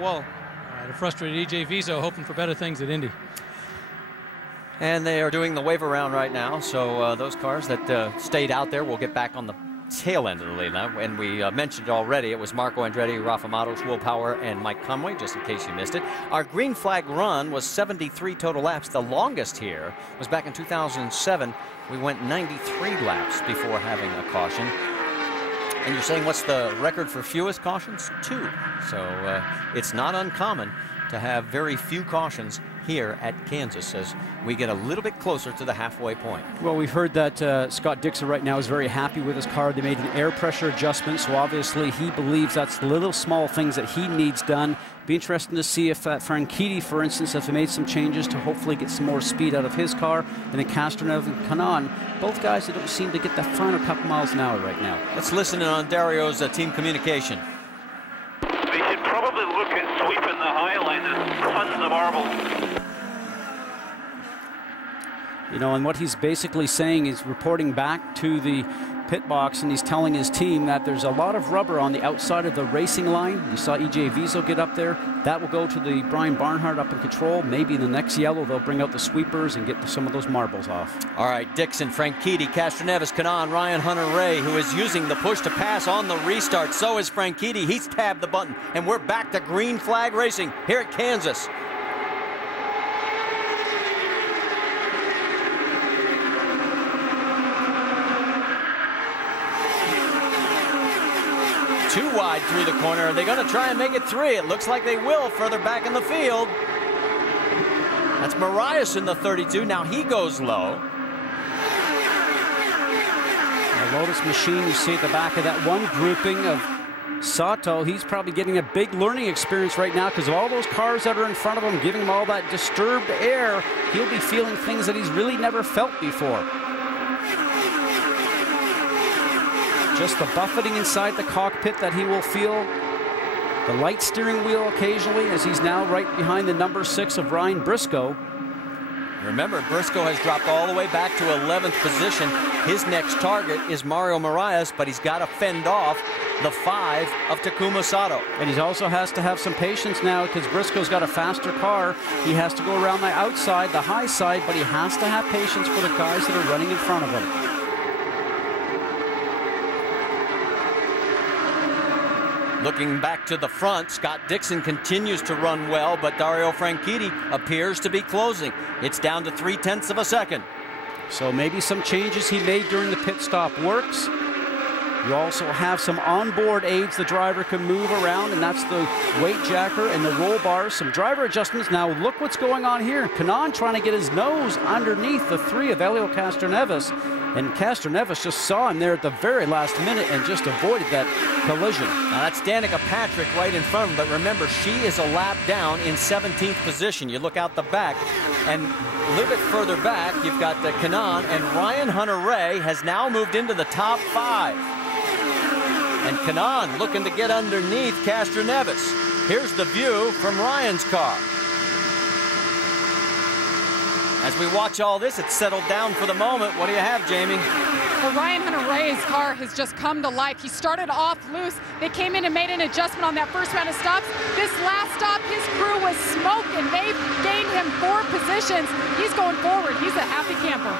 Well, the frustrated E.J. Viso hoping for better things at Indy. And they are doing the wave around right now, so those cars that stayed out there will get back on the tail end of the lead now. And we mentioned it already, it was Marco Andretti, Rafa Matos, Will Power, and Mike Conway, just in case you missed it. Our green flag run was 73 total laps. The longest here was back in 2007. We went 93 laps before having a caution. And you're saying what's the record for fewest cautions? 2. So it's not uncommon to have very few cautions here at Kansas as we get a little bit closer to the halfway point. Well, we've heard that Scott Dixon right now is very happy with his car. They made an air pressure adjustment, so obviously he believes that's the little small things that he needs done. Be interesting to see if Franchitti, for instance, if they made some changes to hopefully get some more speed out of his car. And then Castroneves and Kanaan, both guys that don't seem to get that final couple miles an hour right now. Let's listen in on Dario's team communication. They should probably look at sweeping the high line. There's tons of marbles. You know, and what he's basically saying is reporting back to the pit box, and he's telling his team that there's a lot of rubber on the outside of the racing line. You saw E.J. Viso get up there. That will go to the Brian Barnhart up in control. Maybe in the next yellow, they'll bring out the sweepers and get some of those marbles off. All right, Dixon, Franchitti, Castroneves, Kanaan, Ryan Hunter-Reay, who is using the push to pass on the restart. So is Franchitti. He's tabbed the button, and we're back to green flag racing here at Kansas. Too wide through the corner. Are they going to try and make it 3? It looks like they will further back in the field. That's Marias in the 32. Now he goes low. The Lotus machine, you see at the back of that one grouping of Sato. He's probably getting a big learning experience right now because of all those cars that are in front of him, giving him all that disturbed air. He'll be feeling things that he's really never felt before. Just the buffeting inside the cockpit that he will feel. The light steering wheel occasionally as he's now right behind the number 6 of Ryan Briscoe. Remember, Briscoe has dropped all the way back to 11th position. His next target is Mario Marias, but he's got to fend off the 5 of Takuma Sato. And he also has to have some patience now because Briscoe's got a faster car. He has to go around the outside, the high side, but he has to have patience for the guys that are running in front of him. Looking back to the front, Scott Dixon continues to run well, but Dario Franchitti appears to be closing. It's down to 0.3 of a second. So maybe some changes he made during the pit stop works. You also have some onboard aids the driver can move around, and that's the weight jacker and the roll bars. Some driver adjustments. Now look what's going on here. Kanaan trying to get his nose underneath the 3 of Helio Castroneves. And Castroneves just saw him there at the very last minute and just avoided that collision. Now that's Danica Patrick right in front of him, but remember, she is a lap down in 17th position. You look out the back, and a little bit further back, you've got Kanaan, and Ryan Hunter-Reay has now moved into the top 5. And Kanaan looking to get underneath Castroneves. Here's the view from Ryan's car. As we watch all this, it's settled down for the moment. What do you have, Jamie? Well, Ryan Hunter-Reay's car has just come to life. He started off loose. They came in and made an adjustment on that first round of stops. This last stop, his crew was smoking. They gained him 4 positions. He's going forward. He's a happy camper.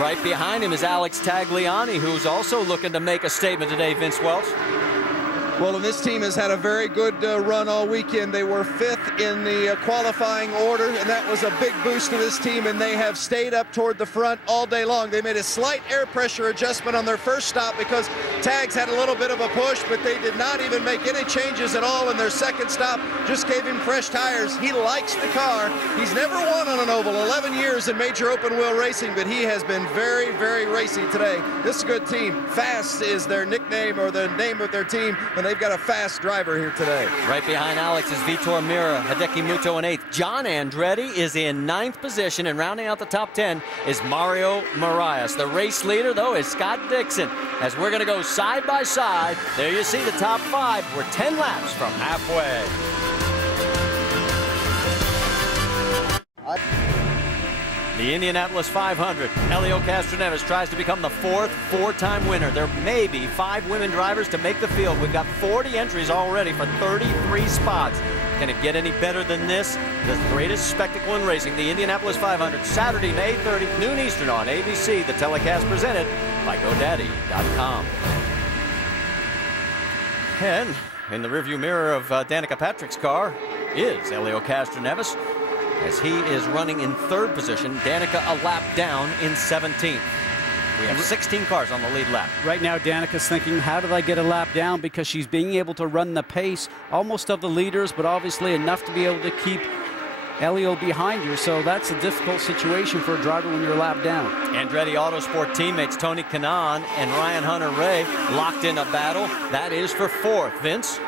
Right behind him is Alex Tagliani, who's also looking to make a statement today, Vince Welch. Well, and this team has had a very good run all weekend. They were 5th in the qualifying order, and that was a big boost to this team, and they have stayed up toward the front all day long. They made a slight air pressure adjustment on their first stop because Tags had a little bit of a push, but they did not even make any changes at all in their second stop. Just gave him fresh tires. He likes the car. He's never won on an oval, 11 years in major open wheel racing, but he has been very, very racy today. This is a good team. Fast is their nickname or the name of their team, and they've got a fast driver here today. Right behind Alex is Vitor Mira, Hideki Muto in 8th. John Andretti is in 9th position, and rounding out the top 10 is Mario Marias. The race leader, though, is Scott Dixon. As we're going to go side by side, there you see the top 5. We're 10 laps from halfway. The Indianapolis 500. Helio Castroneves tries to become the fourth four-time winner. There may be 5 women drivers to make the field. We've got 40 entries already for 33 spots. Can it get any better than this? The greatest spectacle in racing, the Indianapolis 500, Saturday, May 30th, noon Eastern on ABC. The telecast presented by GoDaddy.com. And in the rearview mirror of Danica Patrick's car is Helio Castroneves, as he is running in 3rd position. Danica a lap down in 17th. We have 16 cars on the lead lap. Right now, Danica's thinking, how did I get a lap down? Because she's being able to run the pace almost of the leaders, but obviously enough to be able to keep Helio behind you. So that's a difficult situation for a driver when you're a lap down. Andretti Autosport teammates Tony Kanaan and Ryan Hunter-Reay locked in a battle. That is for 4th. Vince?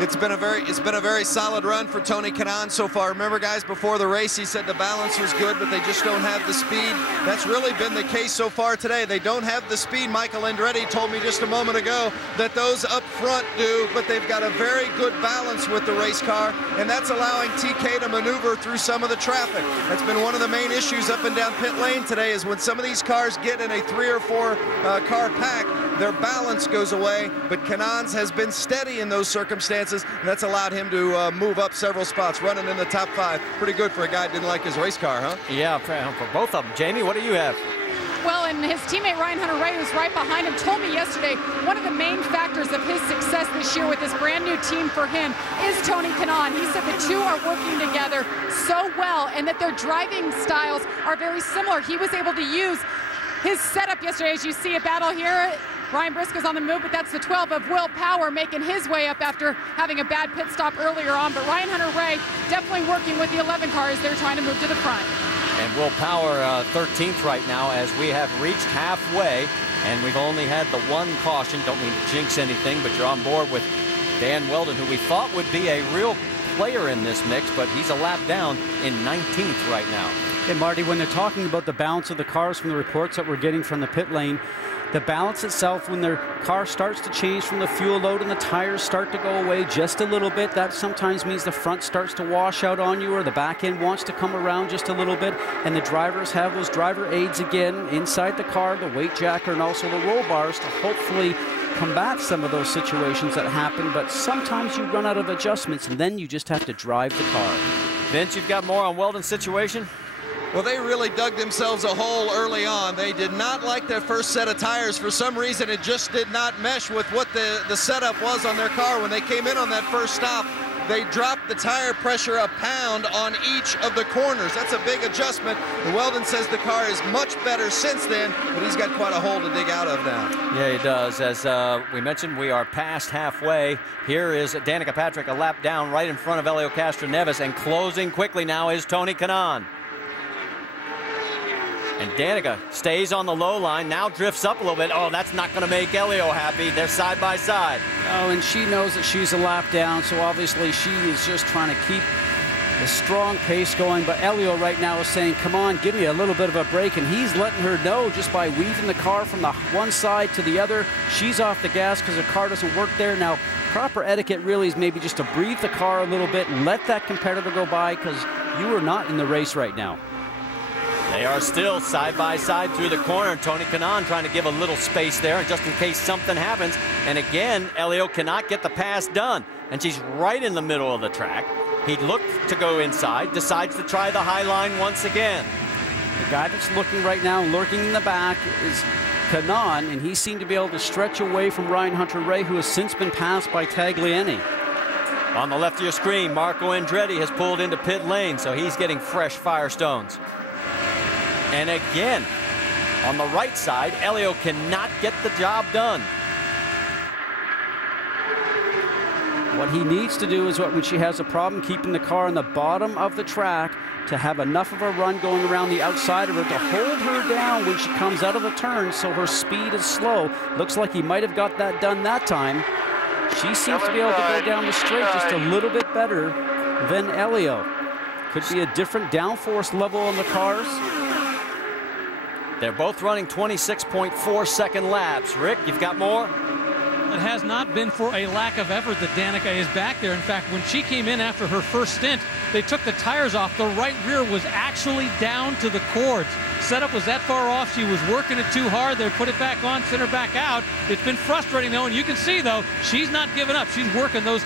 It's been a very solid run for Tony Kanaan so far. Remember, guys, before the race, he said the balance was good, but they just don't have the speed. That's really been the case so far today. They don't have the speed. Michael Andretti told me just a moment ago that those up front do, but they've got a very good balance with the race car, and that's allowing TK to maneuver through some of the traffic. That's been one of the main issues up and down pit lane today, is when some of these cars get in a 3 or 4 car pack, their balance goes away, but Kanaan's has been steady in those circumstances, and that's allowed him to move up several spots, running in the top 5. Pretty good for a guy who didn't like his race car, huh? Yeah, for both of them. Jamie, what do you have? Well, and his teammate Ryan Hunter-Reay, who's right behind him, told me yesterday one of the main factors of his success this year with this brand new team for him is Tony Kanaan. He said the two are working together so well and that their driving styles are very similar. He was able to use his setup yesterday, as you see a battle here. Ryan Briscoe's on the move, but that's the 12 of Will Power making his way up after having a bad pit stop earlier on. But Ryan Hunter-Reay definitely working with the 11 car as they're trying to move to the front. And Will Power 13th right now, as we have reached halfway, and we've only had the one caution. Don't mean to jinx anything, but you're on board with Dan Wheldon, who we thought would be a real player in this mix, but he's a lap down in 19th right now. Hey, Marty, when they're talking about the balance of the cars from the reports that we're getting from the pit lane, the balance itself, when their car starts to change from the fuel load and the tires start to go away just a little bit, that sometimes means the front starts to wash out on you, or the back end wants to come around just a little bit, and the drivers have those driver aids again inside the car, the weight jacker and also the roll bars, to hopefully combat some of those situations that happen. But sometimes you run out of adjustments, and then you just have to drive the car. Vince, you've got more on Wheldon's situation? Well, they really dug themselves a hole early on. They did not like their first set of tires. For some reason, it just did not mesh with what the setup was on their car. When they came in on that first stop, they dropped the tire pressure a pound on each of the corners. That's a big adjustment. And Wheldon says the car is much better since then, but he's got quite a hole to dig out of now. Yeah, he does. As we mentioned, we are past halfway. Here is Danica Patrick a lap down right in front of Helio Castroneves, and closing quickly now is Tony Kanaan. And Danica stays on the low line, now drifts up a little bit. Oh, that's not going to make Helio happy. They're side by side. Oh, and she knows that she's a lap down, so obviously she is just trying to keep the strong pace going. But Helio right now is saying, come on, give me a little bit of a break. And he's letting her know just by weaving the car from the one side to the other. She's off the gas because her car doesn't work there. Now, proper etiquette really is maybe just to breathe the car a little bit and let that competitor go by, because you are not in the race right now. They are still side by side through the corner. Tony Kanaan trying to give a little space there, and just in case something happens. And again, Helio cannot get the pass done. And she's right in the middle of the track. He looked to go inside, decides to try the high line once again. The guy that's looking right now, lurking in the back, is Kanaan, and he seemed to be able to stretch away from Ryan Hunter-Reay, who has since been passed by Tagliani. On the left of your screen, Marco Andretti has pulled into pit lane, so he's getting fresh Firestones. And again, on the right side, Helio cannot get the job done. What he needs to do is when she has a problem keeping the car on the bottom of the track, to have enough of a run going around the outside of her to hold her down when she comes out of the turn so her speed is slow. Looks like he might have got that done that time. She seems to be able to go down the straight just a little bit better than Helio. Could be a different downforce level on the cars. They're both running 26.4-second laps. Rick, you've got more? it has not been for a lack of effort that Danica is back there. In fact, when she came in after her first stint, they took the tires off. The right rear was actually down to the cords. Setup was that far off. She was working it too hard. They put it back on, sent her back out. It's been frustrating, though, and you can see, though, she's not giving up. She's working those